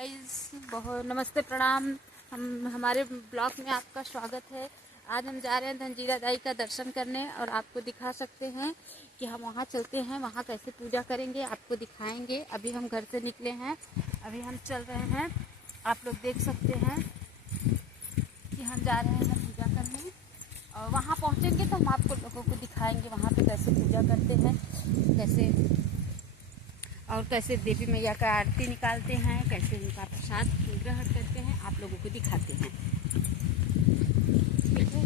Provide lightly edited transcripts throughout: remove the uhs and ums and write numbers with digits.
बहुत नमस्ते प्रणाम। हम हमारे ब्लॉग में आपका स्वागत है। आज हम जा रहे हैं धनजीरा दाई का दर्शन करने और आपको दिखा सकते हैं कि हम वहाँ चलते हैं, वहाँ कैसे पूजा करेंगे आपको दिखाएंगे। अभी हम घर से निकले हैं, अभी हम चल रहे हैं। आप लोग देख सकते हैं कि हम जा रहे हैं पूजा करने और वहाँ पहुँचेंगे तो हम आपको लोगों को दिखाएंगे वहाँ पे कैसे पूजा करते हैं, कैसे देवी मैया का आरती निकालते हैं, कैसे उनका प्रसाद ग्रहण करते हैं, आप लोगों को दिखाते हैं। ठीक है,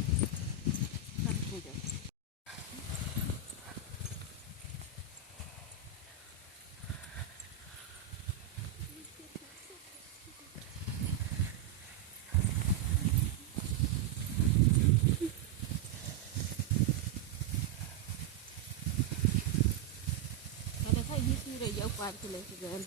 देखा ये रैया पार के लेके गए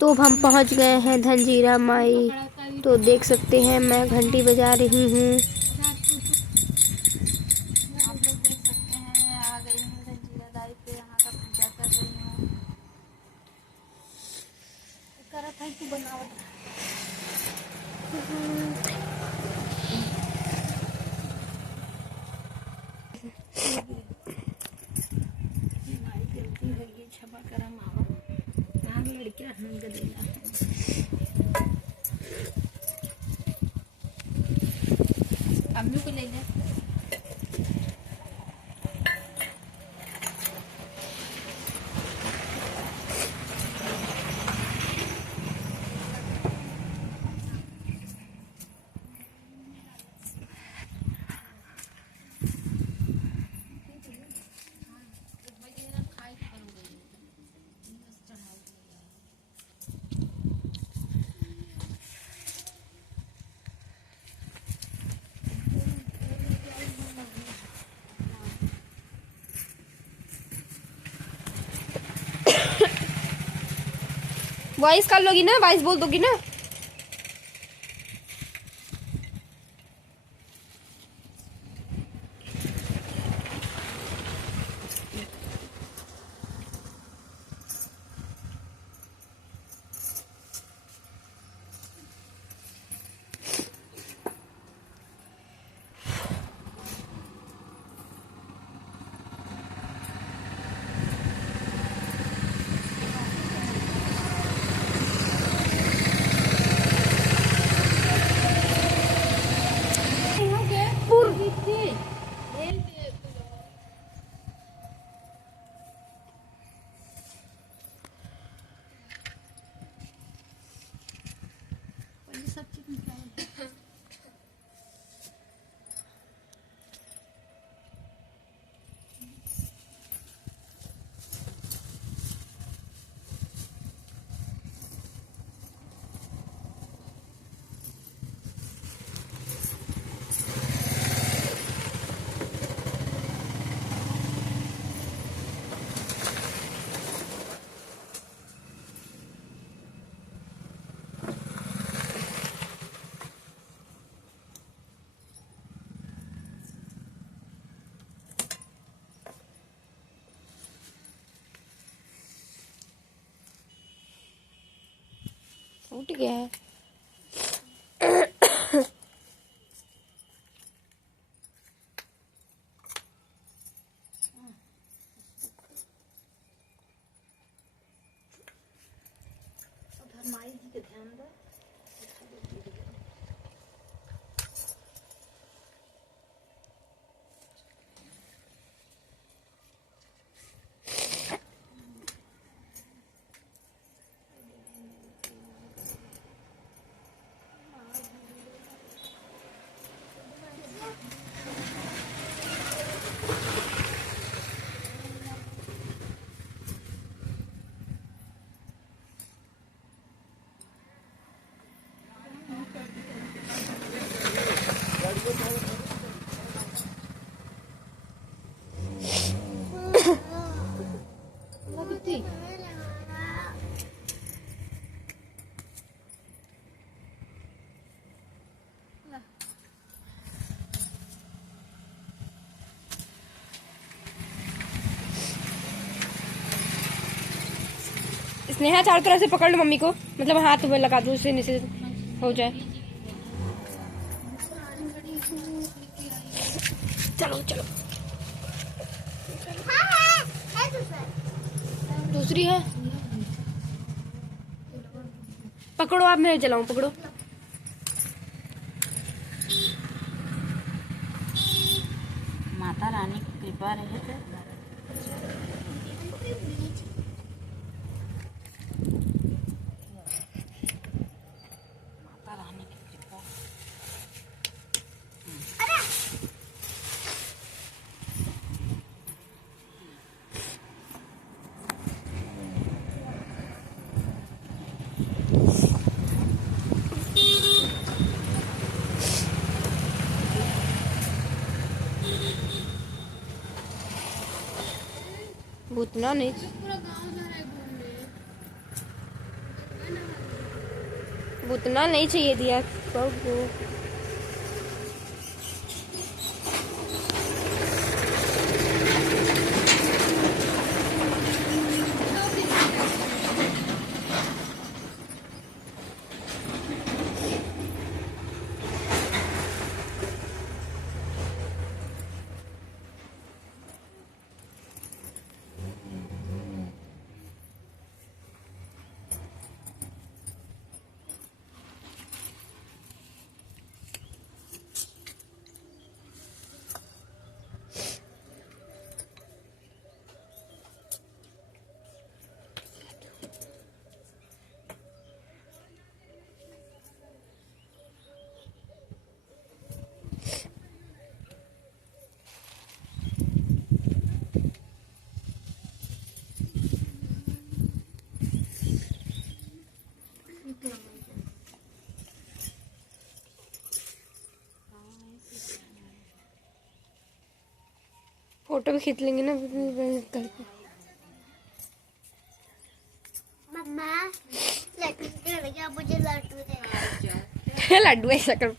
तो हम पहुंच गए हैं धनजीरा माई। तो देख सकते हैं मैं घंटी बजा रही हूँ। आप लोग देख सकते हैं आ गई हूँ धनजीरा दाई पे, यहाँ का पूजा कर रही हूँ। करत है कि बनावट गलती है, ये क्षमा करा माओ लड़कियां हंग देना अम्मी को ले ले। वॉइस कर लोगी ना, वॉइस बोल दोगी ना। उठ गया है। माई जी के ध्यान दो। स्नेहा चारों तरफ से पकड़ लो मम्मी को, मतलब हाथ में लगा दो, उससे नीचे हो जाए। चलो चलो, दूसरी है, पकड़ो आप, मैं चलाऊं, पकड़ो। माता रानी की कृपा रहे तो माता रानी की कृपा। भूतना नहीं, भूतना नहीं चाहिए दिया को। फोटो भी खींच लेंगे ना कल को। मम्मा लड्डू क्या, मुझे लड्डू दे। लड्डू ऐसा कर,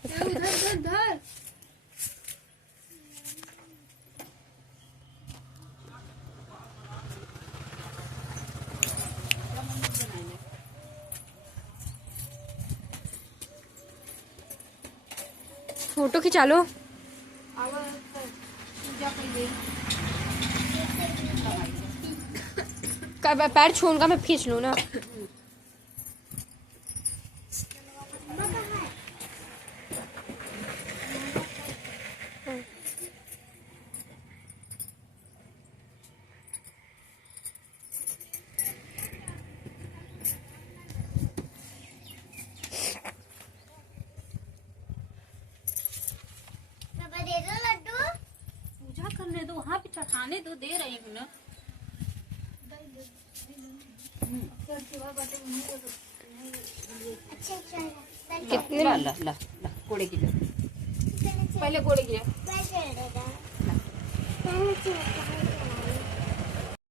फोटो खिंचा लो। पैर छून का मैं खींच लूँ ना। पापा दे दो लड्डू। पूजा करने दो, वहाँ पे चढ़ाने दो, दे रही हूँ ना। कितने ला ला ला ला, कोड़े की ला। पहले कोड़े की ला। मैं